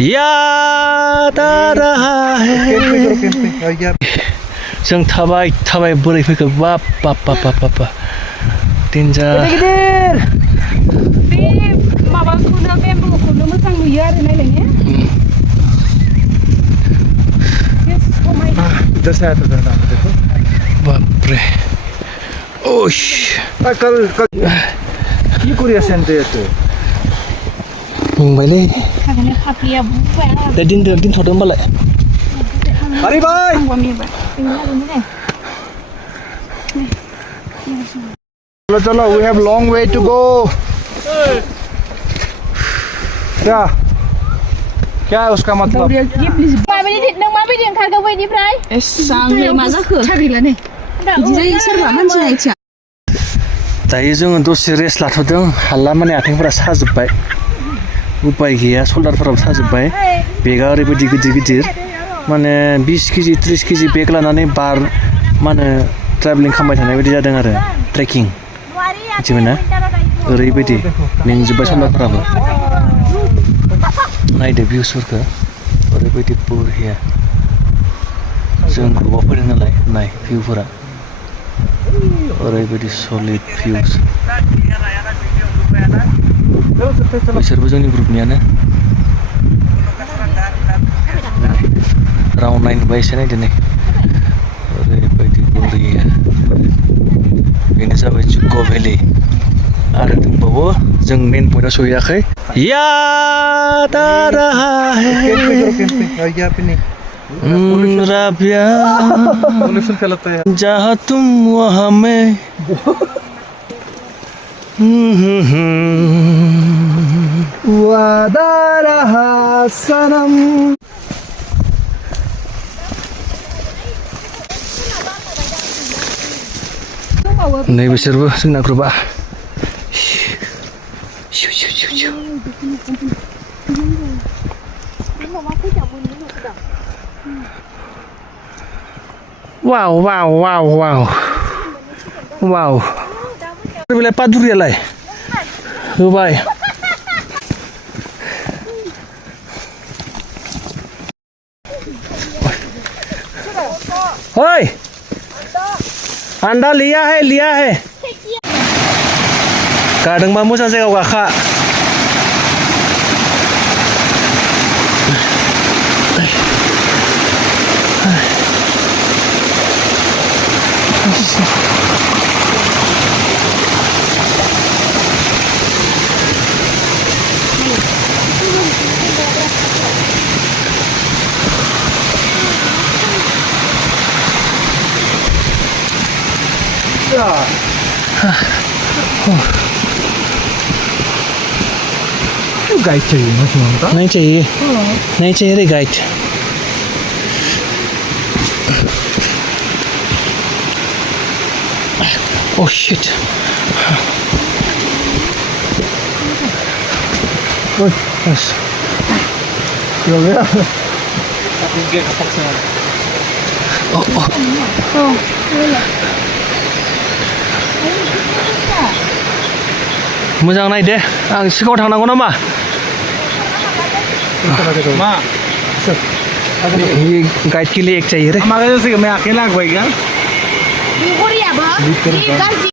याद आ रहा है जों थाबाय थाबाय बोरै फैखो बाप बाप बाप बाप बाप डेन्जार बे माबाखौनो बेम्बुखौनो मोजां नुयो आरो नायलायनो बाप रे ओश কি কৰি আছেন এইটো बुंबायलै खागोन फाफ्लिया बुबाय दे दोनथ'दो होमबालाय আরে ভাই चलो चलो we have long way to go क्या है उसका मतलब माबायदि नों माबायदि ओंखारगौ बैनिफ्राय एसांलै मा जाखो थाबिला नै बिदि जायो सोरबा मानसि नायथिया दायो जोङो दसे रेस्ट लाथ'दों हाला माने आथिंफोरा साजोब्बाय उपाय गैया शल्डारफोराबो साजोब्बाय बेगा ओरैबायदि गिदिर गिदिर माने 20 केजि 30 केजि बेग लानानै बार माने ट्रेभेलिं खालामबाय थानाय बायदि जादों आरो ट्रेकिं मिथिबायना ओरैबायदि मेंजोब्बाय शल्डारफोराबो नायदो भिउसफोरखौ ओरैबायदि बरिया जों ग्रुपआव फैदों नालाय नाय भिउफोरा ओरैबायदि सलिड भिउस बिसोरबो जोंनि ग्रुपनियानो राउन्ड नायनोबा एसे नायदो नै ओरैबायदि बरिया बेनो जाबाय जुक' भेलि आरो दंबावो जों मेन पइन्टआव सहैयाखै याद आ रहा है राबिया जहाँ तुम वहाँ मैं वादा रहा सनम नै बिसोरबो जोंना ग्रुपआ वाव वाव वाव वाव वाव बेलाय पादुरियालाय होबाय ओइ अंडा लिया है गादोंबा मोजां जायगायाव गाखा गाइड चाहिए ना सुमंता नहीं चाहिए रे गाइड ओह शिट बस हो गया मोजां नाय दे आं सिगाङाव थांनांगौ नामा मा ये गाइड के लिए एक चाहिए रे हमारे जैसे मैं अकेला गएगा बिगुरियाबो